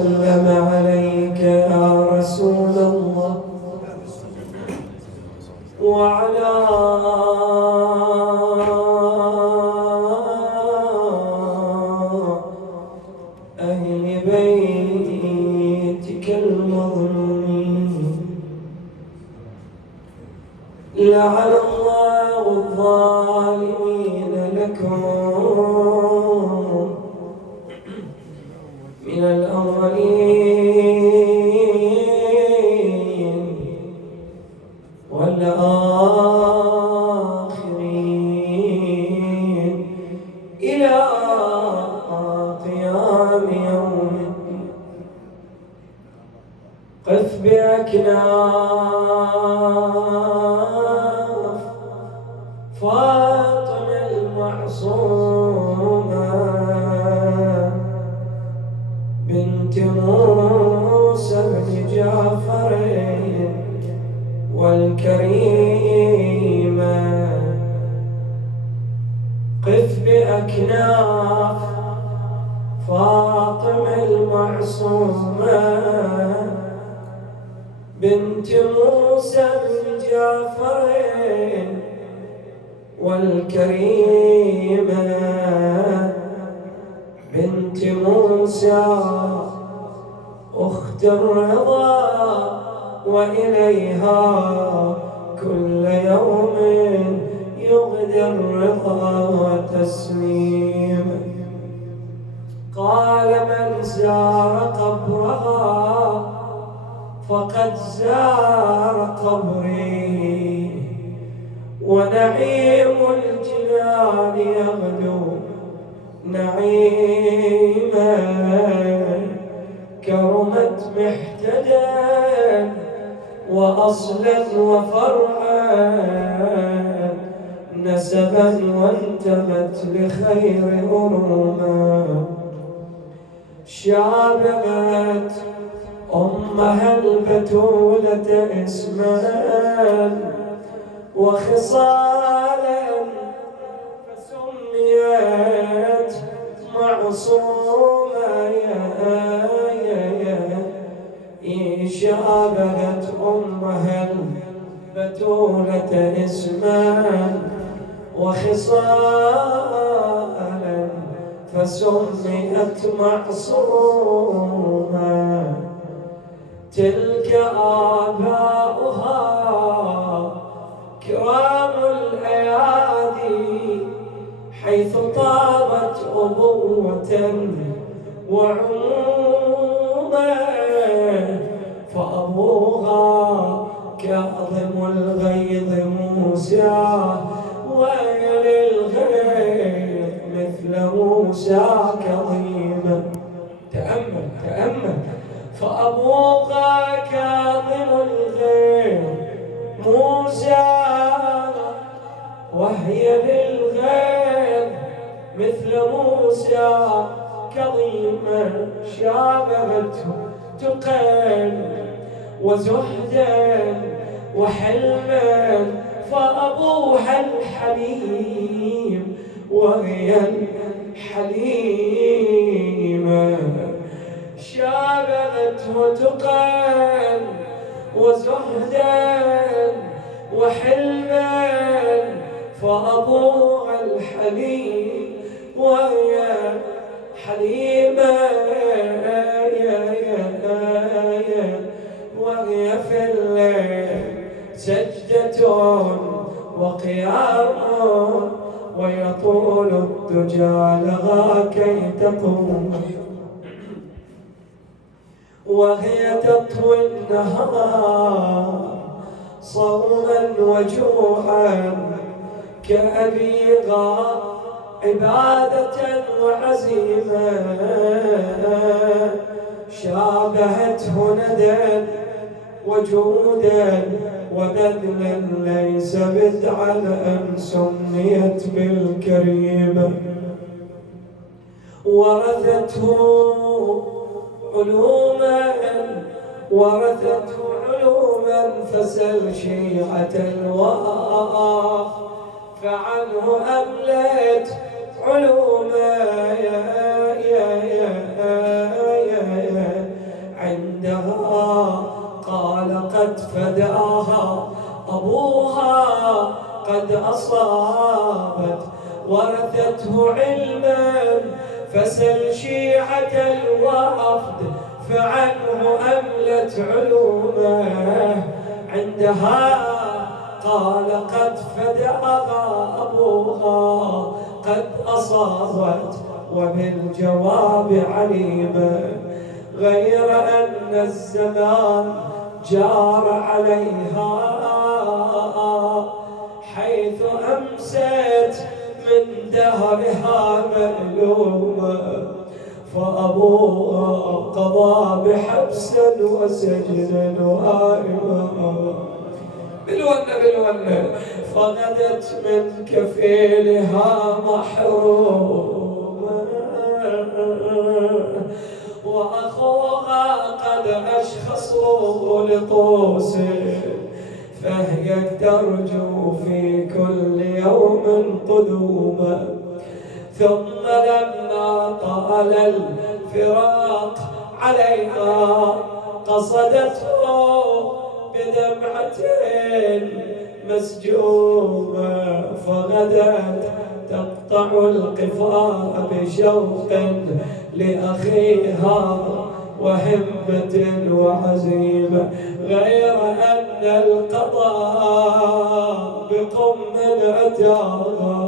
سلم عليك يا رسول الله وعلى أهل بيتك المظلومين. لعن الله الظالمين لكم من الأولين والآخرين إلى قيام يوم الدين. قف بأكناف فاطمة المعصومة بنت موسى بن جعفر والكريمة. قف بأكناف فاطمة المعصومة بنت موسى بن جعفر والكريمة. بنت موسى أخت الرضا وإليها كل يوم يغدي الرضا وتسليم. قال من زار قبرها فقد زار قبري ونعيم الجنان يغدو نعيما. كرمت محتدا وأصلا وفرعا نسبا وانتمت لخير أمما. شابهت أمها البتولة اسما وخصالا فسميت معصومة. شابهت أمها البتولة اسما وخصالا فسميت معصومة. تلك آباؤها كرام الأيادي حيث طابت أبوة وعموما. فأبوها كاظم الغيظ موسى وهي للغيظ مثل موسى كظيما. تأمل تأمل. فأبوها كاظم الغيظ موسى وهي للغيظ مثل موسى كظيما. شابهته تقى وزهدا وحلما فأبوها الحليم وهي الحليمة. شابهته تقى وزهدا وحلما فأبوها الحليم وهي حليمة. وهي في الليل سجدة وقيام ويطول الدجى لها كي تقوم. وهي تطوي النهار صوما وجوعا كأبيغا عبادة وعزيمة. شابهته ندا وجودا وبذلا ليس بدعا أن سميت بالكريمة. ورثته علوما فسل شيعة الواق فعنه أملت علوما. أبوها قد أصابت ورثته علما، فسل شيعة الوفد فعنه أملت علومه. عندها قال قد فداها أبوها قد أصابت وبالجواب عليما، غير أن الزمان جار عليها حيث أمست من دهرها مألومة، فأبوها قضى بحبس وسجن وآئمة. بالونة فغدت من كفيلها محرومة، وأخوها قد أشخصوا لطوسه، فهي ترجو في كل يوم قدوما. ثم لما طال الفراق عليها قصدته بدمعة مسجومة، فغدت تقطع القفاء بشوق لأخيها وهمة وعزيمة، غير أن القضاء بقم أتاها،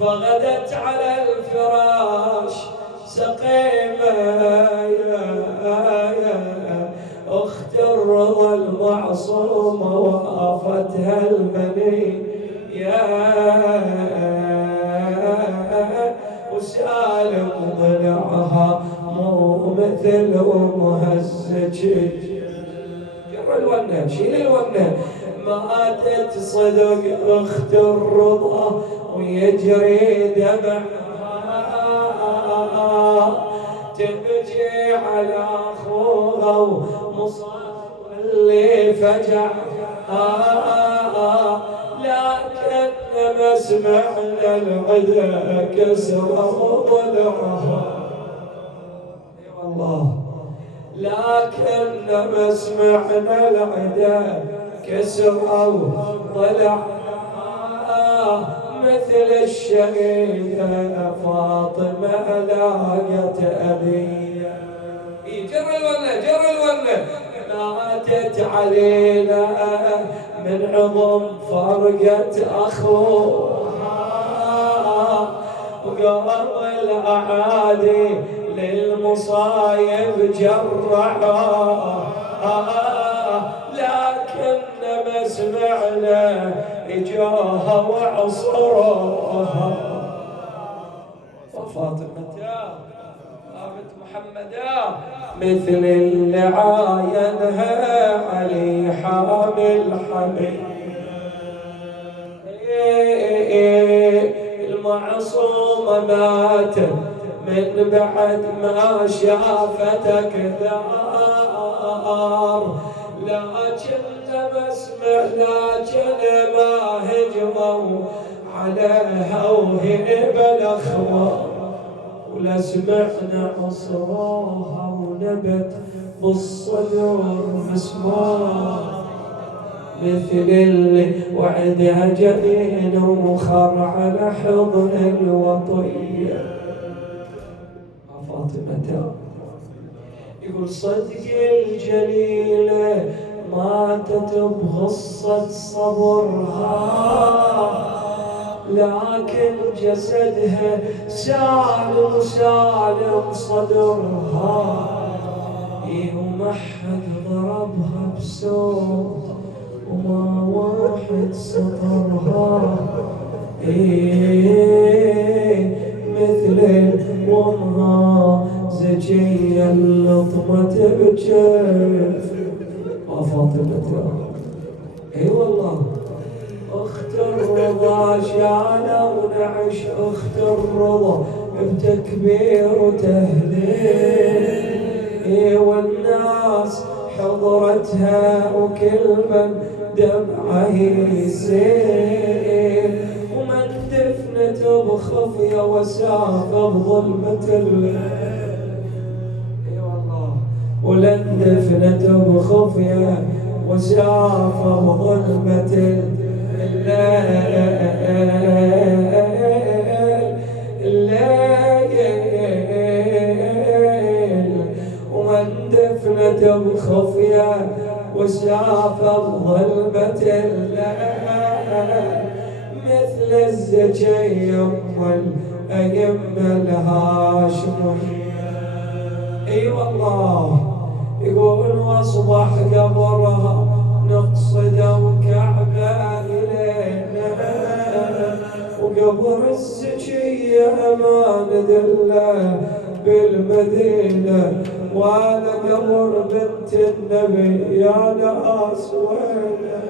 فغدت على الفراش سقيمة أخت الرضا المعصومة، وآفتها المني وسالم ضلعها مو مثل مهزج. جر الونة شيل الونة. ماتت صدق أخت الرضا ويجري دمعها، تبكي على أخوها ومصاب اللي فجعها، لكن ما سمعنا العدا كسر ضلعها. والله لكن ما سمعنا العدا كسر ضلعها، مثل الشهيدة فاطمة لاقت أبيها. جر الونة ماتت علينا من عظم فرقة أخوها، وقام الأعادي للمصايب جرعها، لكن ما سمعنا إجاها وعصرها. فاطمة بنت محمد مثل اللي عاينها علي حامل حميد، المعصومة ماتت من بعد ما شافتك ثار، لكن ما هجموا عليها وهي بالأخبار، ولا سمعنا عصراها ونبت بالصدر مسمار، مثل اللي وعدها جنين ومخر على حضن الوطية. فاطمة يقول صدق الجليلة ماتت بغصة صبرها، لكن جسدها سالم صدرها، وما حد ضربها بسوط وما واحد سطرها، مثل امها زكية اللطمة بجف. فاطمة اي والله اخت الرضا شعلة ونعش اخت الرضا بتكبير وتهليل، والناس حضرتها وكل من دمعه يسيل، ومن دفنت بخفية وساق بظلمة الليل. اي والله ولن دفنت بخفية وساف بظلمة الليل ومن دفنته بخفية وساف بظلمة الليل مثل الزكي أم الأئمة الهاشمية. اي والله يقول واصبح قبرها نقصد وكعبة إلينا وقبر الزكية ما ندله بالمدينة ولا قبر بنت النبي يا ناس وينه.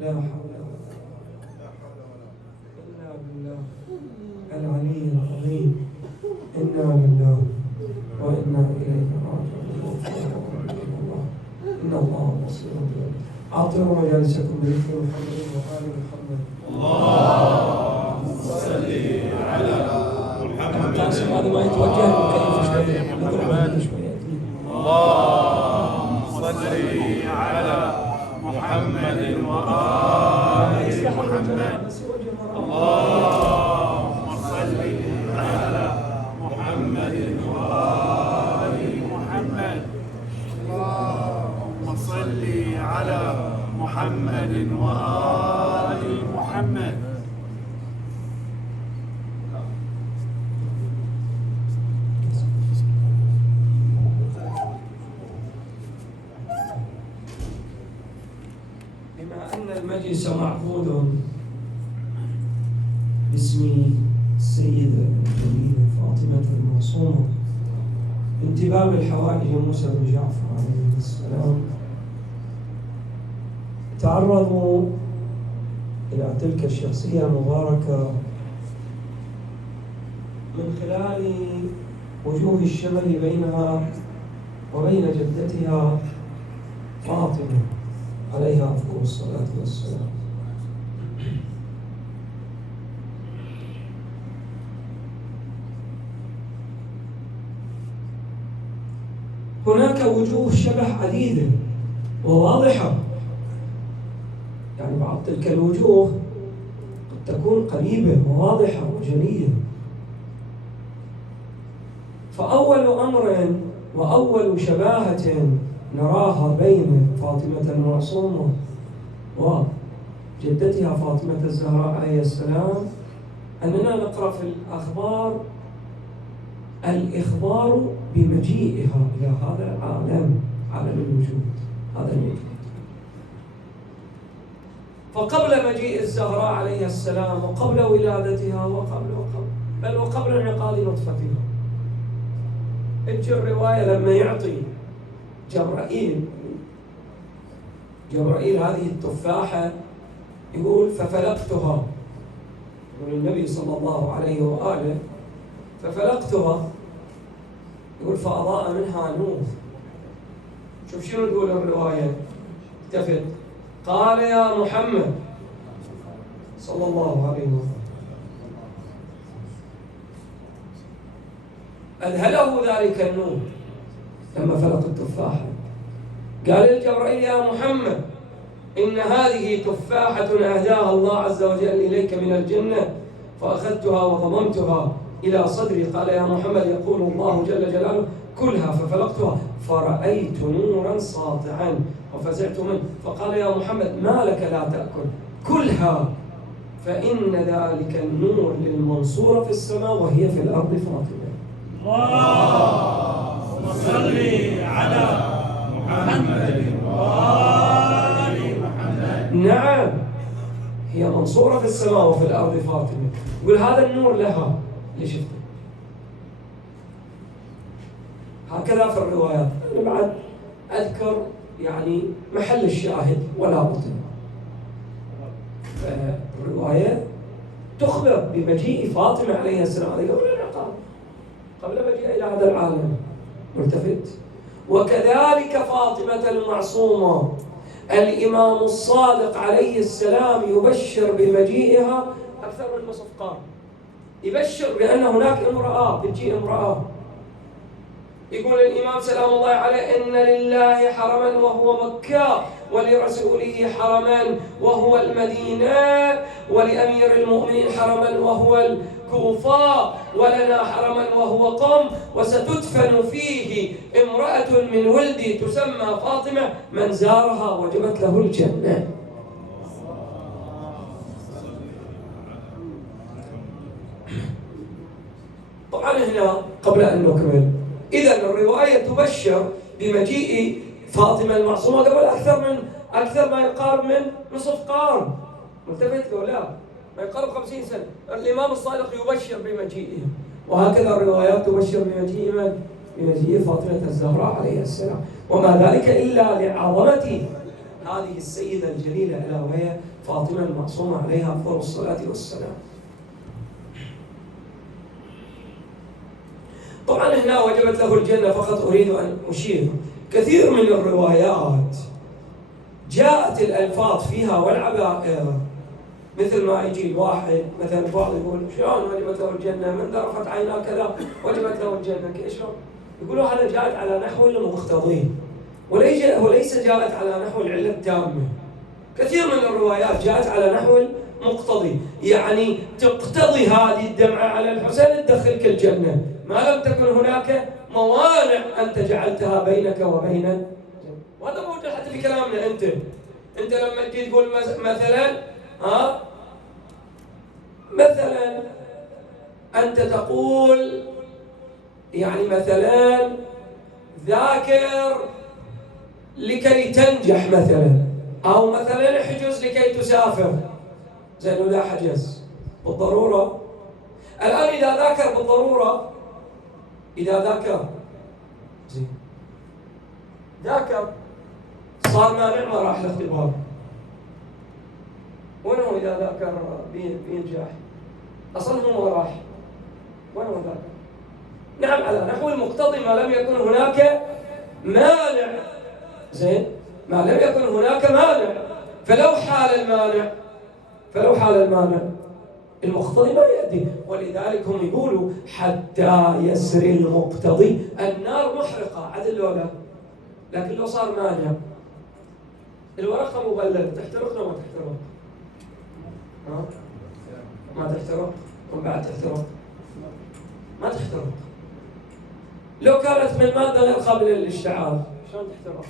لا حول إلا بالله العلي العظيم. إنا لله وإنا إليه راجعون. إن الله بصير بنا. أعطوا مجالسكم بذكر محمد وآل محمد. اللهم صل على محمد. هذا ما يتوجه كيف شوية. اللهم صل على محمد وآل محمد. اللهم صل على محمد وآل محمد. اللهم صل على محمد وآل محمد. بما أن المجلس معقود باسم السيدة الجليلة فاطمة المعصومة بانتباب الحوائج موسى بن جعفر عليه السلام، تعرضوا إلى تلك الشخصية المباركة من خلال وجوه الشبه بينها وبين جدتها فاطمة عليها أفضل الصلاة والسلام. هناك وجوه شبه عديدة وواضحة، يعني بعض تلك الوجوه قد تكون قريبة وواضحة وجلية. فأول أمر وأول شباهة نراها بين فاطمة المعصومة وجدتها فاطمة الزهراء عليه السلام أننا نقرأ في الأخبار الإخبار بمجيئها إلى هذا العالم، عالم الوجود، هذا الوجود. فقبل مجيء الزهراء عليه السلام وقبل ولادتها بل وقبل انعقاد نطفتها، اجي الرواية لما يعطي جبرائيل هذه التفاحة يقول ففلقتها، يقول النبي صلى الله عليه وآله ففلقتها، يقول فأضاء منها نور. شوف شنو تقول الرواية، التفت، قال يا محمد صلى الله عليه وسلم، أذهله ذلك النور لما فلق التفاحة. قال لجبرائيل يا محمد إن هذه تفاحة أهداها الله عز وجل إليك من الجنة فأخذتها وضممتها إلى صدري. قال يا محمد يقول الله جل جلاله كلها، ففلقتها فرأيت نورا ساطعا وفزعت منه، فقال يا محمد ما لك لا تأكل، كلها فإن ذلك النور للمنصورة في السماء وهي في الأرض فاطمة. اللهم صل على محمد وآل محمد. نعم هي منصورة في السماء وفي الأرض فاطمة. يقول هذا النور لها اللي شفته. هكذا في الروايات. أنا بعد أذكر يعني محل الشاهد ولا بطل. الرواية تخبر بمجيء فاطمة عليه السلام قبل العقاب، قبل مجيء إلى هذا العالم. ملتفت. وكذلك فاطمة المعصومة الإمام الصادق عليه السلام يبشر بمجيئها أكثر من نصف قرن. يبشر بأن هناك امرأة بتجي امرأة يقول الإمام سلام الله عليه: إن لله حرما وهو مكة، ولرسوله حرما وهو المدينة، ولأمير المؤمنين حرما وهو الكوفة، ولنا حرما وهو قم، وستدفن فيه امرأة من ولدي تسمى فاطمة، من زارها وجبت له الجنة. طبعا هنا قبل أن نكمل، إذا الرواية تبشر بمجيء فاطمة المعصومة قبل أكثر ما يقارب من نصف قرن. ملتفت له؟ لا، ما يقارب 50 سنة. الإمام الصادق يبشر بمجيئه، وهكذا الروايات تبشر بمجيء من؟ بمجيء فاطمة الزهراء عليه السلام. وما ذلك إلا لعظمة هذه السيدة الجليلة، ألا وهي فاطمة المعصومة عليها أفضل الصلاة والسلام. طبعا هنا وجبت له الجنة فقط أريد أن أشير، كثير من الروايات جاءت الألفاظ فيها والعبائر، مثل ما يجي الواحد مثلا البعض يقول: شلون وجبت له الجنة؟ من ذرفت عيناه كذا وجبت له الجنة، شلون؟ يقولوا هذا جاءت على نحو المقتضي، وليس جاءت على نحو العلة التامة. كثير من الروايات جاءت على نحو المقتضي، يعني تقتضي هذه الدمعة على الحسين تدخلك الجنة، ما لم تكن هناك موانع أنت جعلتها بينك وبين. وهذا موجود حتى في كلامنا. أنت لما تجي تقول مثلا أنت تقول يعني مثلا ذاكر لكي تنجح مثلا، أو مثلا احجز لكي تسافر. زين، لا حجز بالضرورة. الآن إذا ذاكر بالضرورة، إذا ذاكر زين ذاكر صار مانع ما راح الاختبار، وين هو إذا ذاكر بينجح؟ أصلا هو ما راح، وين هو ذاكر؟ نعم، على نحو المقتضي ما لم يكن هناك مانع. زين، ما لم يكن هناك مانع. فلو حال المانع المقتضي ما يأتي. ولذلك هم يقولوا: حتى يسري المقتضي. النار محرقة عدل لو لا، لكن لو صار مانع، الورقة مبللة، تحترق لو ما تحترق؟ ما تحترق. ومن بعد تحترق؟ ما تحترق. لو كانت من مادة غير قابلة للاشتعال شلون تحترق؟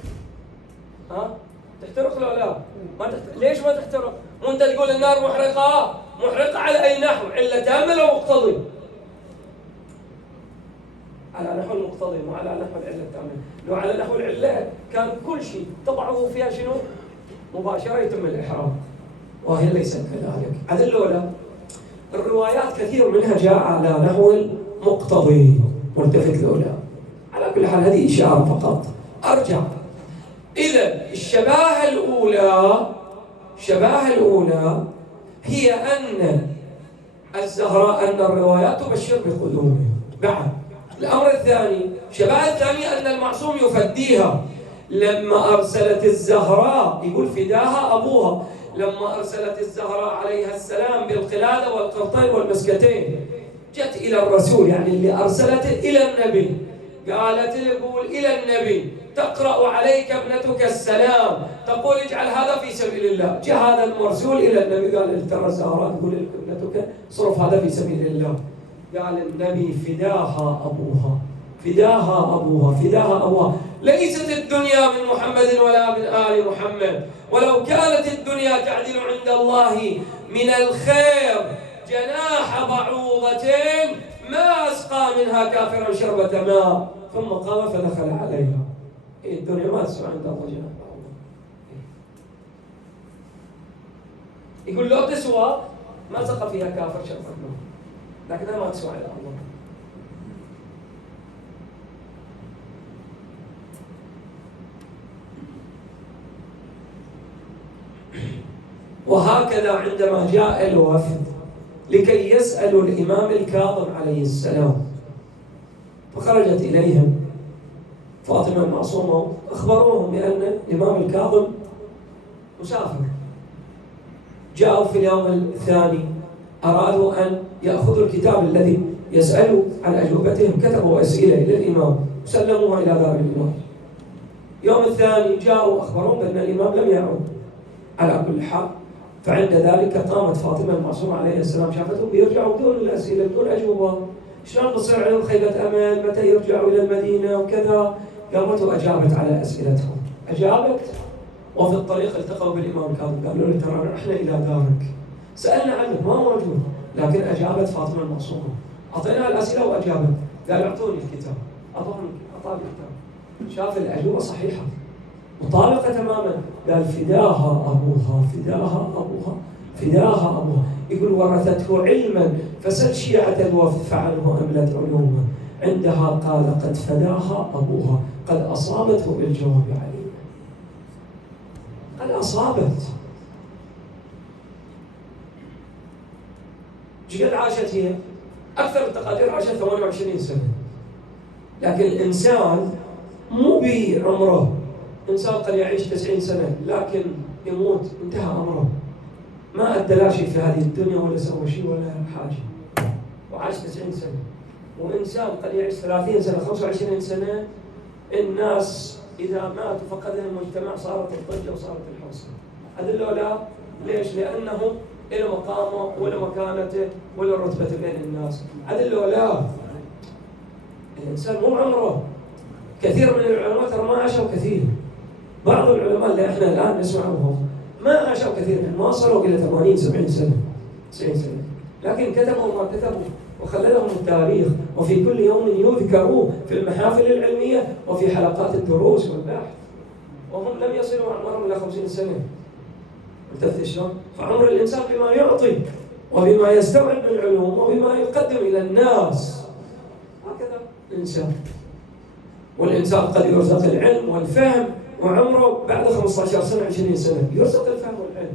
تحترق لو لا؟ ما تحترق. ليش ما تحترق؟ مو انت تقول النار محرقة على أي نحو؟ علة تامة لو مقتضي؟ على نحو المقتضي، مو على نحو العلة التامة. لو على نحو العلة كان كل شيء تضعه فيها شنو؟ مباشرة يتم الإحرام، وهي ليست كذلك. عدل ولا؟ الروايات كثير منها جاء على نحو المقتضي. ملتفت لولا. على كل حال هذه إشارة فقط. أرجع. إذا الشباهة الأولى هي أن الزهراء، أن الروايات تبشر بقدومه. بعد الأمر الثاني، الشباهة الثانية أن المعصوم يفديها. لما أرسلت الزهراء، يقول فداها أبوها، لما أرسلت الزهراء عليها السلام بالقلادة والقرطين والمسكتين، جت إلى الرسول، يعني اللي أرسلته إلى النبي، قالت يقول إلى النبي: تقرأ عليك ابنتك السلام، تقول اجعل هذا في سبيل الله. جاء هذا المرسول إلى النبي قال: ترى الزهراء تقول ابنتك صرف هذا في سبيل الله. قال النبي: فداها أبوها. ليست الدنيا من محمد ولا من آل محمد، ولو كانت الدنيا تعدل عند الله من الخير جناح بعوضة ما أسقى منها كافرا شربة ماء. ثم قام فدخل عليها. الدنيا ما تسوى عند الله جناح بعوضة. يقول لو تسوى ما سقى فيها كافر شربة ماء، لكنها ما تسوى على الله. وهكذا عندما جاء الوفد لكي يسألوا الإمام الكاظم عليه السلام، فخرجت إليهم فاطمة المعصومة، أخبروهم بأن الإمام الكاظم مسافر. جاءوا في اليوم الثاني، أرادوا أن يأخذوا الكتاب الذي يسألوا عن أجوبتهم، كتبوا أسئلة إلى الإمام سلموها إلى دار الإمام. يوم الثاني جاءوا أخبرون بأن الإمام لم يعود. على كل حال فعند ذلك قامت فاطمة المعصومة عليه السلام، شافتهم بيرجعوا بدون الأسئلة بدون أجوبة، شلون بتصير عليهم خيبة أمل، متى يرجعوا إلى المدينة وكذا. قامت وأجابت على أسئلتهم، أجابت. وفي الطريق التقوا بالإمام الكاظم، قالوا له ترى رحنا إلى دارك، سألنا عنه ما موجود، لكن أجابت فاطمة المعصومة، أعطيناها الأسئلة وأجابت. قال أعطوني الكتاب، أعطوني الكتاب، شاف الأجوبة صحيحة مطابقة تماما. قال فداها أبوها فداها أبوها فداها أبوها. يقول ورثته علما فسل شيعة الوفد فعنه أملت علوما، عندها قال قد فداها أبوها قد أصابته بالجواب علينا. قد أصابت. قد عاشت هي؟ أكثر التقادير عاشت 28 سنة. لكن الإنسان مو بعمره، إنسان قد يعيش 90 سنة لكن يموت انتهى أمره، ما أدى لا شيء في هذه الدنيا ولا سوى شيء ولا حاجة، وعاش 90 سنة. وإنسان قد يعيش 30 سنة 25 سنة، الناس إذا ماتوا فقدها المجتمع صارت الضجة وصارت الحوسة. هذا لا. ليش؟ لأنه إلى مقامه ولا مكانته ولا رتبته بين الناس. هذا لا. الإنسان مو عمره. كثير من العلماء ترى ما عاشوا كثير. بعض العلماء اللي احنا الآن نسمعهم ما عاشوا كثير، ما وصلوا إلى 80 70 سنة 90 سنة، لكن كتبوا ما كتبوا وخلى لهم التاريخ، وفي كل يوم يذكروا في المحافل العلمية وفي حلقات الدروس والبحث، وهم لم يصلوا عمرهم إلى 50 سنة. التفت شلون؟ فعمر الإنسان بما يعطي وبما يستوعب من العلوم وبما يقدم إلى الناس، هكذا الإنسان. والإنسان قد يرزق العلم والفهم وعمره بعد 15 سنة 20 سنة يرزق الفهم والعلم.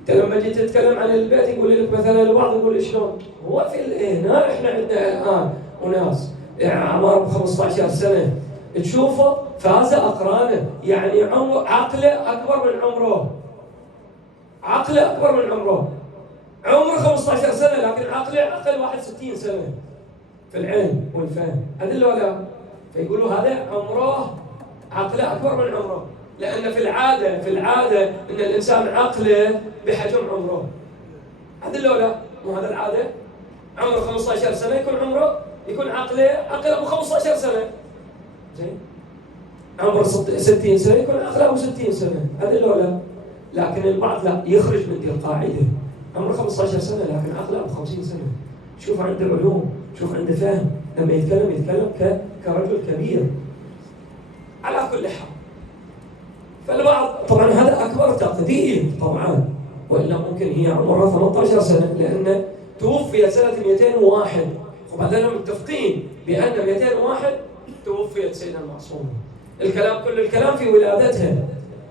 انت لما جيت تتكلم عن البيت يقول لك مثلا البعض يقول شلون؟ هو في هنا احنا عندنا الآن وناس اعمارهم 15 سنة تشوفه فاز أقرانه، يعني عقله أكبر من عمره، عقله أكبر من عمره، عمره 15 سنة لكن عقله أقل واحد 60 سنة في العلم والفهم. هذا لا. فيقولوا هذا عمره عقله أكبر من عمره، لأن في العادة إن الإنسان عقله بحجم عمره. هذا لا. مو هذا العادة. عمره 15 سنة يكون عقله أقل أبو 15 سنة. زين. عمره 60 سنة يكون عقله أبو 60 سنة. هذا لا. لكن البعض لا يخرج من دي القاعدة. عمره 15 سنة لكن عقله أبو 50 سنة. شوف عنده علوم، شوف عنده فهم، لما يتكلم كرجل كبير. على كل حال فالبعض طبعا هذا أكبر تقدير طبعا، وإلا ممكن هي عمرها 18 سنة لأن توفي سنة 201، وبعدين متفقين بأن 201 توفيت سيدنا المعصومة. كل الكلام في ولادتها.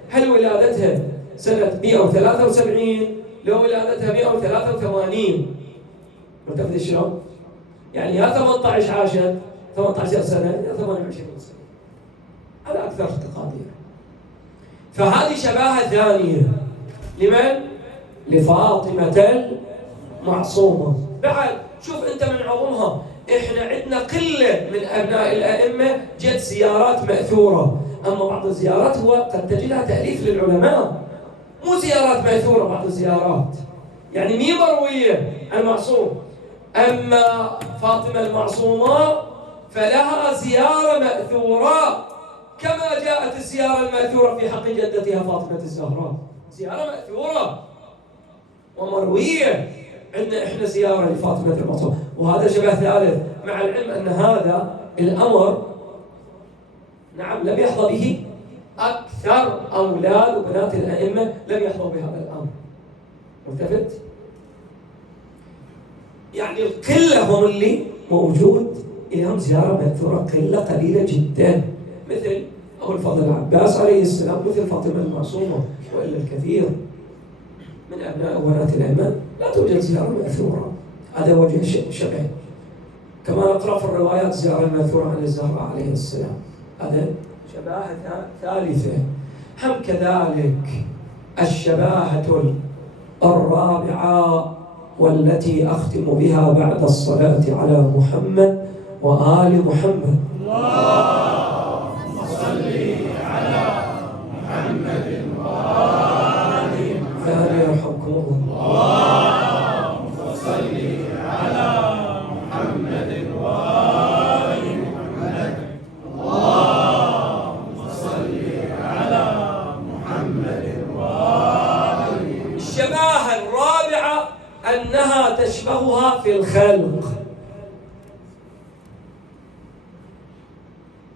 هل ولادتها سنة 173 لو ولادتها 183؟ متفق شلون؟ يعني يا 18 عاشت 18 سنة يا 28 سنة. هذا أكثر تقادير. فهذه شباهة ثانية لمن؟ لفاطمة المعصومة. بعد شوف أنت من عظمها، إحنا عندنا قلة من أبناء الأئمة جت زيارات مأثورة، أما بعض الزيارات هو قد تجدها تأليف للعلماء، مو زيارات مأثورة. بعض الزيارات يعني مي مروية المعصوم. أما فاطمة المعصومة فلها زيارة مأثورة، كما جاءت الزيارة المأثورة في حق جدتها فاطمة الزهراء، زيارة مأثورة ومروية. عندنا إحنا زيارة لفاطمة المعصومة. وهذا شبه ثالث، مع العلم أن هذا الأمر نعم لم يحظى به أكثر أولاد وبنات الأئمة، لم يحظوا بهذا الأمر. ملتفت؟ يعني القلة هم اللي موجود إليهم زيارة مأثورة، قلة قليلة جدا، مثل أبو الفضل العباس عليه السلام، مثل فاطمة المعصومة، وإلا الكثير من أبناء وبنات الأئمة لا توجد زيارة مأثورة. هذا وجه شبه. كما نقرأ في الروايات زيارة مأثورة عن الزهراء عليه السلام، هذا شباهة ثالثة. هم كذلك الشباهة الرابعة والتي أختم بها بعد الصلاة على محمد وآل محمد. اللهم صل على محمد وآل محمد. ثاني يرحمكم الله. اللهم صل على محمد وآل محمد. اللهم صل على محمد وآل محمد. الشباهة الرابعة أنها تشبهها في الخلق،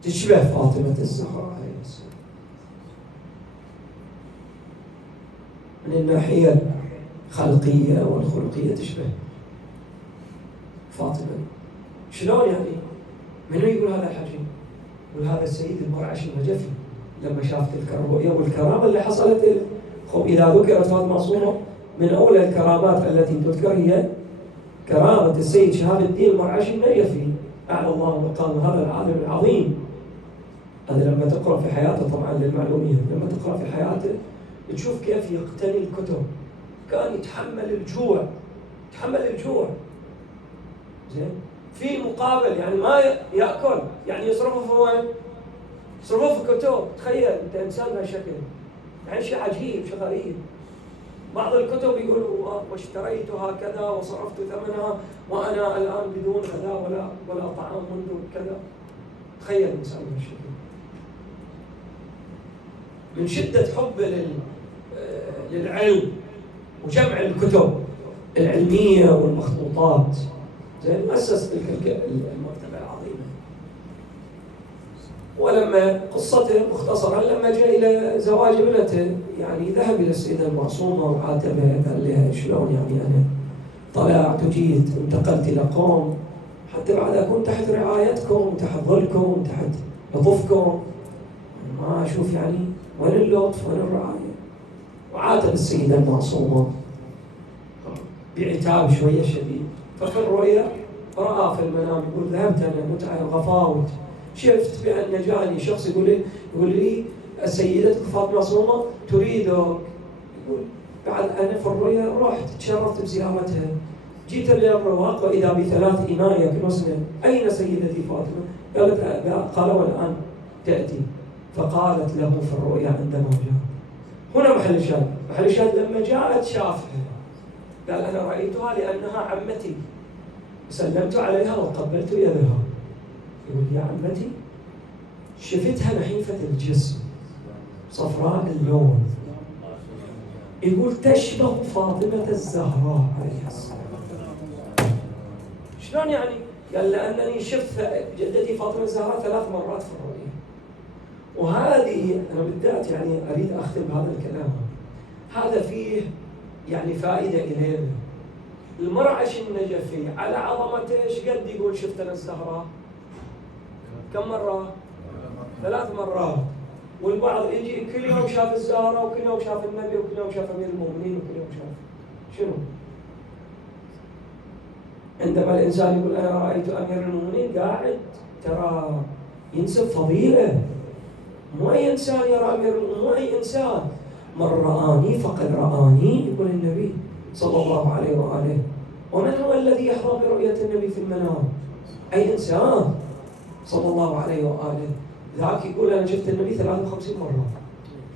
تشبه فاطمة الزهراء عليه السلام من الناحية الخلقية والخلقية، تشبه فاطمة. شلون يعني؟ منو يقول هذا الحكي؟ يقول هذا السيد المرعشي النجفي لما شاف تلك الرؤيا والكرامة اللي حصلت له. خب إذا ذكرت فاطمة معصومة من أول الكرامات التي تذكر هي كرامة السيد شهاب الدين المرعشي النجفي، أعلى الله مقامه، هذا العالم العظيم. هذا لما تقرأ في حياته، طبعا للمعلومية، لما تقرأ في حياته تشوف كيف يقتني الكتب، كان يتحمل الجوع، يتحمل الجوع. زين؟ في مقابل يعني ما يأكل، يعني يصرفه في وين؟ يصرفه في كتب. تخيل أنت إنسان بهالشكل، يعني شيء عجيب، شيء غريب. بعض الكتب يقول واشتريتها كذا وصرفت ثمنها وأنا الآن بدون غذاء ولا طعام منذ كذا. تخيل إنسان بهالشكل من شدة حب للعلم وجمع الكتب العلمية والمخطوطات. زين؟ أسس تلك المكتبة العظيمة. ولما قصته مختصرا، لما جاء إلى زواج ابنته يعني ذهب إلى السيدة المعصومة وعاتبها، قال لها شلون يعني أنا طلعت وجيت انتقلت إلى قوم حتى بعد أكون تحت رعايتكم، تحت ظلكم، تحت لطفكم، ما أشوف يعني وين اللطف وين الرعاية. وعاتب السيدة المعصومة بعتاب شوية شديد. ففي الرؤيا رأى في المنام يقول ذهبت أنا متعة الغفاوت، شفت بأن جاني شخص يقول لي السيدة فاطمة معصومة تريدك. يقول بعد أنا في الرؤيا رحت تشرفت بزيارتها، جيت للرواق وإذا بثلاث إناء يكنسن، أين سيدتي فاطمة؟ قال والآن تأتي. فقالت له في الرؤيا عندما جاء، هنا محل الشاهد، محل الشاهد لما جاءت شافها، قال أنا رأيتها لأنها عمتي، سلمت عليها وقبلت يدها. يقول يا عمتي، شفتها نحيفة الجسم صفراء اللون، يقول تشبه فاطمة الزهراء عليها السلام. شلون يعني؟ قال لأنني شفت جدتي فاطمة الزهراء 3 مرات في الرؤيا. وهذه أنا بالذات يعني أريد أختم هذا الكلام، هذا فيه يعني فائدة إلينا. المرعش النجفي على عظمته ايش قد يقول شفت أنا الزهراء؟ كم مرة؟ 3 مرات. والبعض يجي كل يوم شاف الزهراء وكل يوم شاف النبي وكل يوم شاف أمير المؤمنين وكل يوم شاف شنو؟ عندما الإنسان يقول أنا رأيت أمير المؤمنين قاعد، ترى ينسب فضيلة. مو أي إنسان يرى أمير المؤمنين، مو أي إنسان. من رآني فقد رآني، يقول النبي صلى الله عليه وآله. ومن هو الذي يحظى برؤية النبي في المنام؟ أي إنسان صلى الله عليه وآله. ذاك يقول أنا شفت النبي 53 مرة.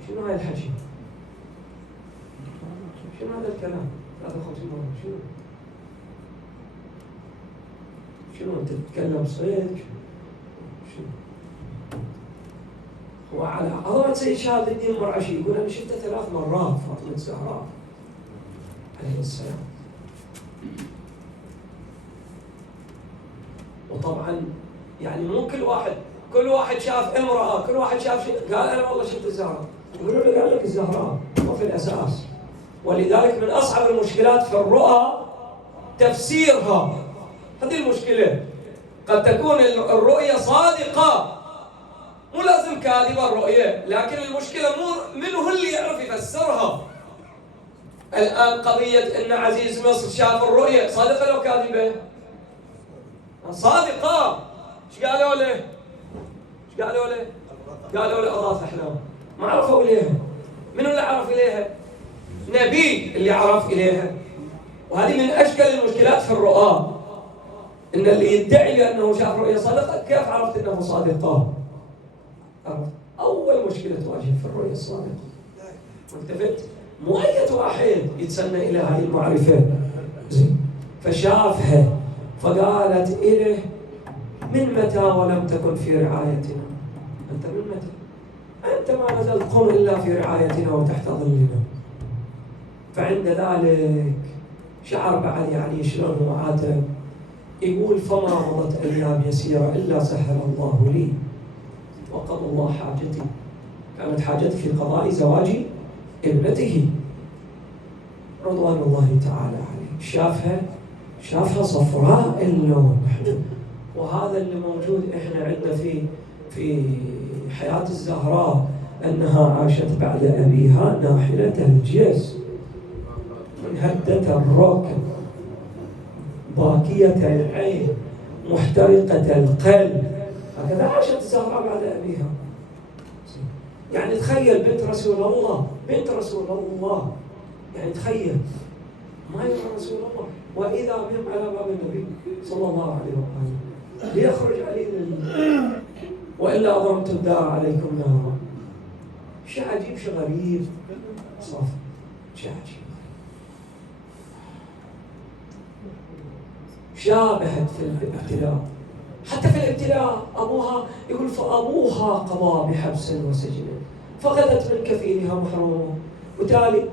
شنو هاي الحكي؟ شنو هذا الكلام؟ 53 مرة شنو أنت تتكلم صيد؟ شنو؟ هو على عظمة سيد شهاب الدين المرعشي يقول أنا شفته 3 مرات فاطمة الزهراء عليه السلام. وطبعا يعني مو كل واحد شاف امرأة، كل واحد شاف شيء قال أنا والله شفت الزهراء، يقولوا له قال لك الزهراء وفي الأساس. ولذلك من أصعب المشكلات في الرؤى تفسيرها. هذه المشكلة، قد تكون الرؤية صادقة، مو لازم كاذبة الرؤية، لكن المشكلة مو من هو اللي يعرف يفسرها. الآن قضية أن عزيز مصر شاف الرؤية صادقة لو كاذبة؟ صادقة. ايش قالوا له؟ ايش قالوا له؟ قالوا له أضاف أحلام، ما عرفوا إليها. من اللي عرف إليها؟ نبي اللي عرف إليها. وهذه من أشكال المشكلات في الرؤى. إن اللي يدعي أنه شاف رؤية صادقة كيف عرفت أنه صادقة؟ أول مشكلة تواجه في الرؤية الصادقة. التفت مو أي واحد يتسنى إلى هذه المعرفة فشافها فقالت إله من متى ولم تكن في رعايتنا؟ أنت من متى؟ أنت ما نزلت قم إلا في رعايتنا وتحت ظلنا. فعند ذلك شعر بعد يعني شلون هو عاتب، يقول فما مضت أيام يسيرة إلا سهل الله لي وقضى الله حاجتي. كانت حاجتي في قضاء زواج ابنته رضوان الله تعالى عليه. شافها صفراء اللون، وهذا اللي موجود احنا عندنا في حياة الزهراء، أنها عاشت بعد أبيها ناحلة الجيس منهدة الركب باكية العين محترقة القلب. هكذا عاشت الزهراء بعد أبيها. يعني تخيل بنت رسول الله يعني تخيل ما يرى رسول الله وإذا بهم على باب النبي صلى الله عليه وآله ليخرج عليه وإلا أضرمت الدار عليكم نارا. شيء عجيب شيء غريب صف شيء عجيب. شابهت في الابتلاء، حتى في الابتلاء أبوها يقول فأبوها قضى بحبس وسجن فغدت من كفيلها محرومة، وتالي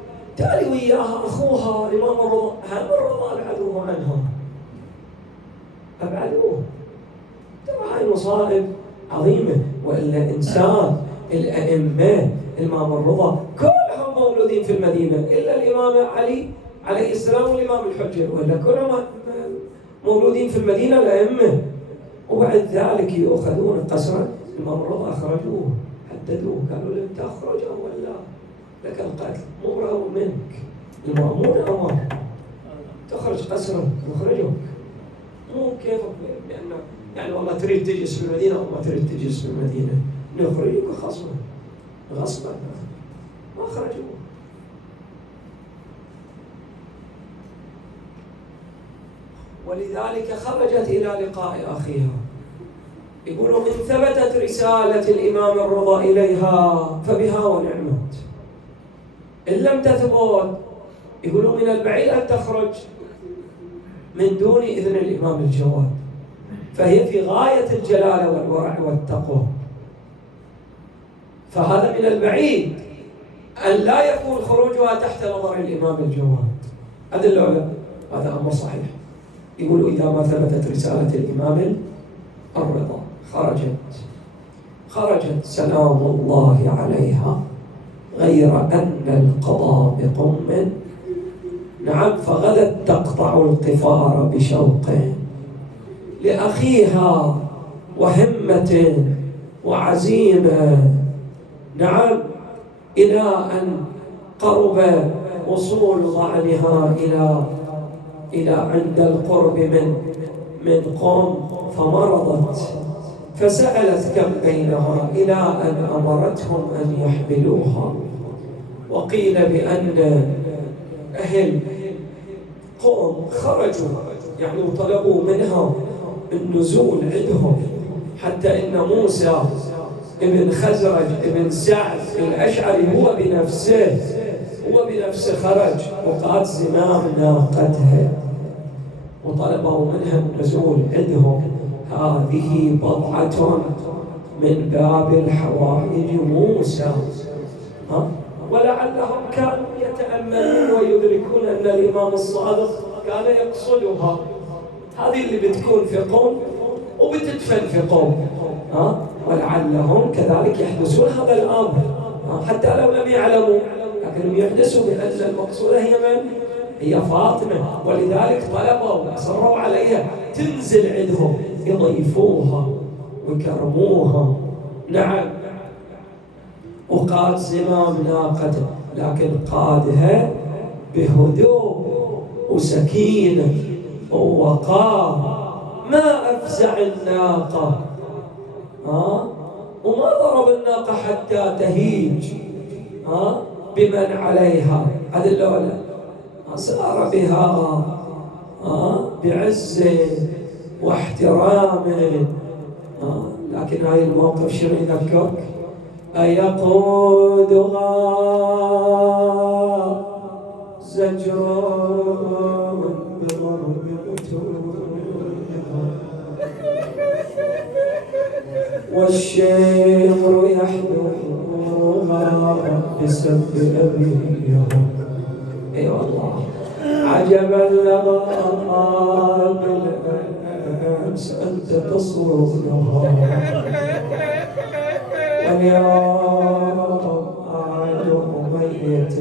وياها أخوها الإمام الرضا، هم الرضا أبعدوه عنها أبعدوه. ترى هاي مصائب عظيمة. وإلا إنسان الأئمة الإمام الرضا كلهم مولودين في المدينة إلا الإمام علي عليه السلام والإمام الحجة، وإلا كلهم مولودين في المدينة الأئمة. وبعد ذلك يأخذون قسرا. الإمام الرضا أخرجوه هددوه قالوا له تخرج أو لا لك القتل مو رغم منك. المأمون أمر تخرج قسرا نخرجك مو كيفك لأنه يعني والله تريد تجلس في المدينة أو ما تريد تجلس في المدينة نخرجك غصبا ما خرجوه. ولذلك خرجت إلى لقاء أخيها. يقولوا إن ثبتت رسالة الإمام الرضا إليها فبها ونعمت، إن لم تثبت يقولوا من البعيد أن تخرج من دون إذن الإمام الجواد، فهي في غاية الجلالة والورع والتقوى. فهذا من البعيد أن لا يكون خروجها تحت نظر الإمام الجواد. هذا العلماء هذا أمر صحيح. يقولوا إذا ما ثبتت رسالة الإمام الرضا خرجت سلام الله عليها غير أن القضاء بقم نعم فغدت تقطع القفار بشوق لأخيها وهمة وعزيمة نعم إلى أن قرب وصول ظعنها إلى عند القرب من قوم فمرضت فسألت كم بينها إلى أن أمرتهم أن يحملوها. وقيل بأن أهل قوم خرجوا يعني وطلبوا منها النزول عندهم، حتى إن موسى ابن خزرج ابن سعد الأشعري هو بنفسه خرج وقاد زمام ناقتها وطلبوا منها النزول عندهم. هذه بضعة من باب الحوائج موسى. ولعلهم كانوا يتأملون ويدركون أن الإمام الصادق كان يقصدها. هذه اللي بتكون في قوم وبتدفن في قوم، ولعلهم كذلك يحدثون هذا الأمر حتى لو لم يعلموا، لكنهم يحدثوا بأن المقصودة هي من؟ هي فاطمة. ولذلك طلبوا وأصروا عليها تنزل عندهم يضيفوها ويكرموها نعم. وقاد زمام ناقته لكن قادها بهدوء وسكينة ووقار، ما أفزع الناقة وما ضرب الناقة حتى تهيج بمن عليها. هذا اللولة سار بها بعز واحترامه. لكن هاي الموقف شنو يذكرك؟ أيقودها زجر بضرب متونها والشمر يحضرها بسب أبيها. اي والله عجبا لها بالأمس أنت تصونها واليوم أعد ميت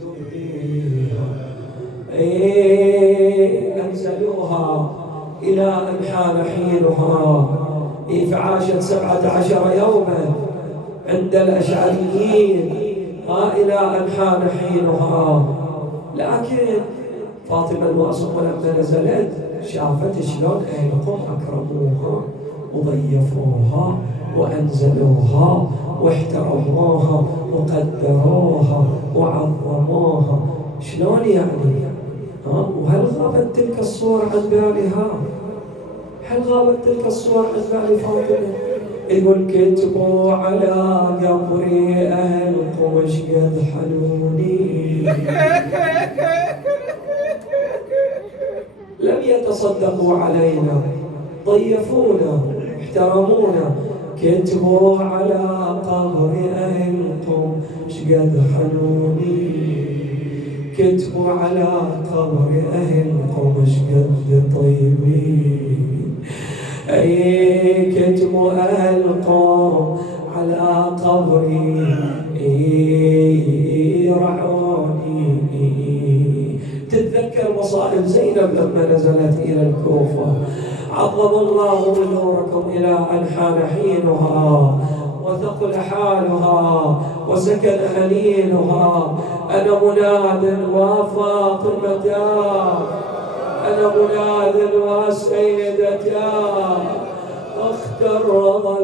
تبديها. أنزلوها إلى أن حان حينها. فعاشت 17 يوما عند الأشعريين إلى أن حان حينها. لكن فاطمة المعصومة لما نزلت شافت شلون أهلكم أكرموها وضيفوها وأنزلوها واحترموها وقدروها وعظموها. شلون يعني؟ وهل غابت تلك الصور عن بالها؟ هل غابت تلك الصور عن بال فاطمة؟ يقول كتبوا على قبري أهلكم وش قد حنوني لم يتصدقوا علينا، ضيفونا احترمونا. كتبوا على قبر أهلكم وش قد حنوني. كتبوا على قبر أهلكم وش قد طيبين. كتبوا أهلكم على قبري رعوني. تتذكر مصائب زينب لما نزلت إلى الكوفة. عظم الله نوركم إلى أن حان حينها وثقل حالها وسكن حنينها. أنا مناد وفاطمتا، أنا مناد وسيدتا، واختر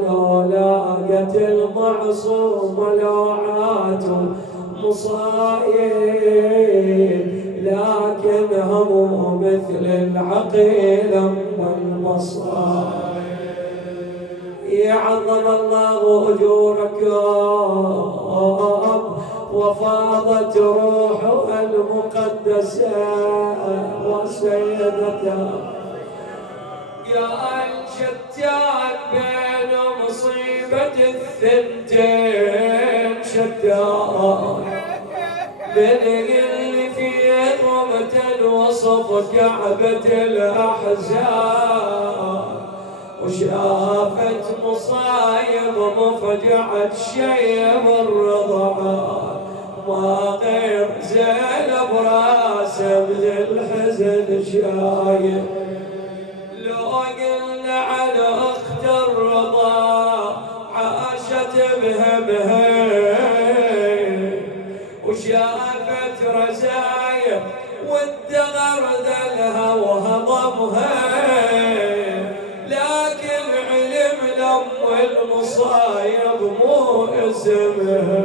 ضلالات المعصوم لوعات مصائب، لكن هم مثل العقيل والمصائب. يعظم الله أجوركم وفاضت روحها المقدسة وسيدتها. يا الشتان بين مصيبة الثنتين شتان، من اللي في رمة وصف كعبة الأحزان، وشافت مصايب مفجعة شيم الرضعان، ما غير زينب راسه من الحزن شايب. لو قلنا على أخت الرضا عاشت بهمها وشافت رزايا والدغر ذلها وهضمها، لكن علم لم المصايب مو اسمها،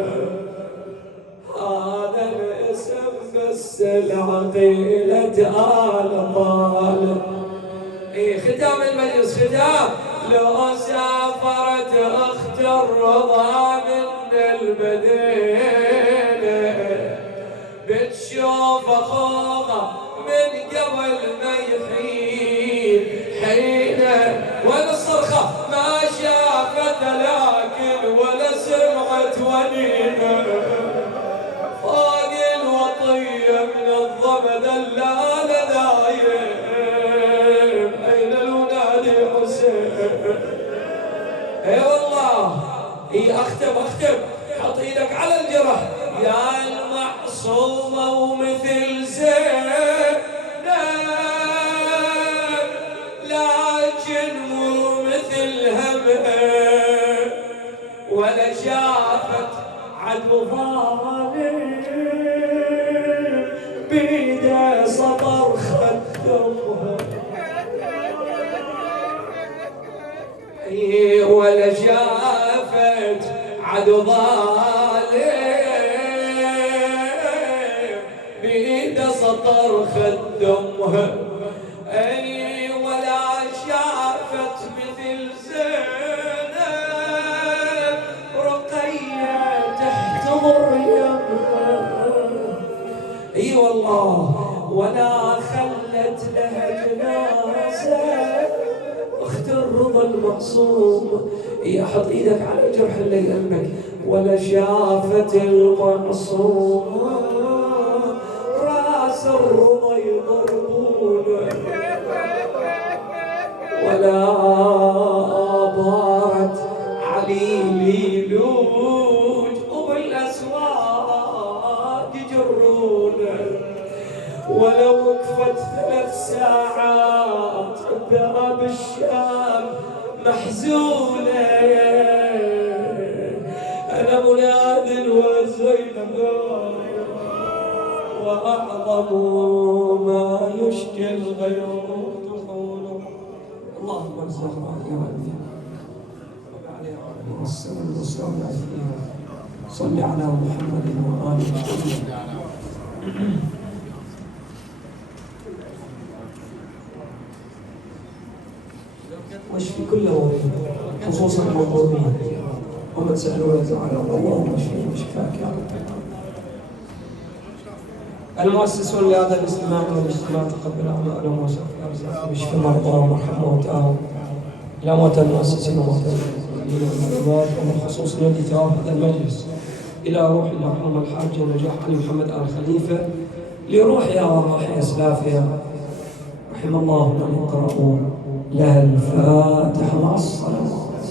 هذا الاسم بس العقيلة آل طالب. ختام المجلس ختام. لو سافرت أخت الرضا من المدينة بتشوف أخوها من قبل ما يحين حينه، ولا الصرخة ما شافت لكن ولا سمعت ونينه، فوق الوطية من الضبع دلال دايم. أين الولاد حسين؟ اي والله. اختم حط ايدك على الجرح. يا المعصومة ومثل زينب لكن مو مثل همها، ولا شافت عدو ظالم بيده سطر خدمها، ولا شافت عدو ظالم بيده سطر خدمها، ولا الله ولا خلت لها جنازة. اخت الرضا المعصوم هي حط ايدك على الجرح اللي يألمك، ولا شافت المعصوم راس الرضا يضربونه، ولا بارت علي ليلوج وبالاسواق يجرونه، ولو وقفت 3 ساعات باب الشام محزونة. أنا مناد وزينب وأعظم ما يشجي الغيوم دخوله. اللهم ارزقنا يا رب وعليها والسلام والسلام عليها. صل على محمد وآله وسلم. واشفي كل مريض خصوصا المظلومين ومن سألوا تعالى. اللهم اشفي وشفاك يا رب. المؤسسون لهذا الاجتماع تقبل اعمالهم وشفي ارزاقهم واشفي مرضاهم وارحم موتاهم. الى موتى المؤسسين وموتى العباد، ومن خصوص الذي تراه هذا المجلس الى روح المرحوم الحاج نجاح علي محمد ال خليفه، لروحها وروح اسلافها، رحم الله من يقرأ لها الفاتحه مع الصلوات.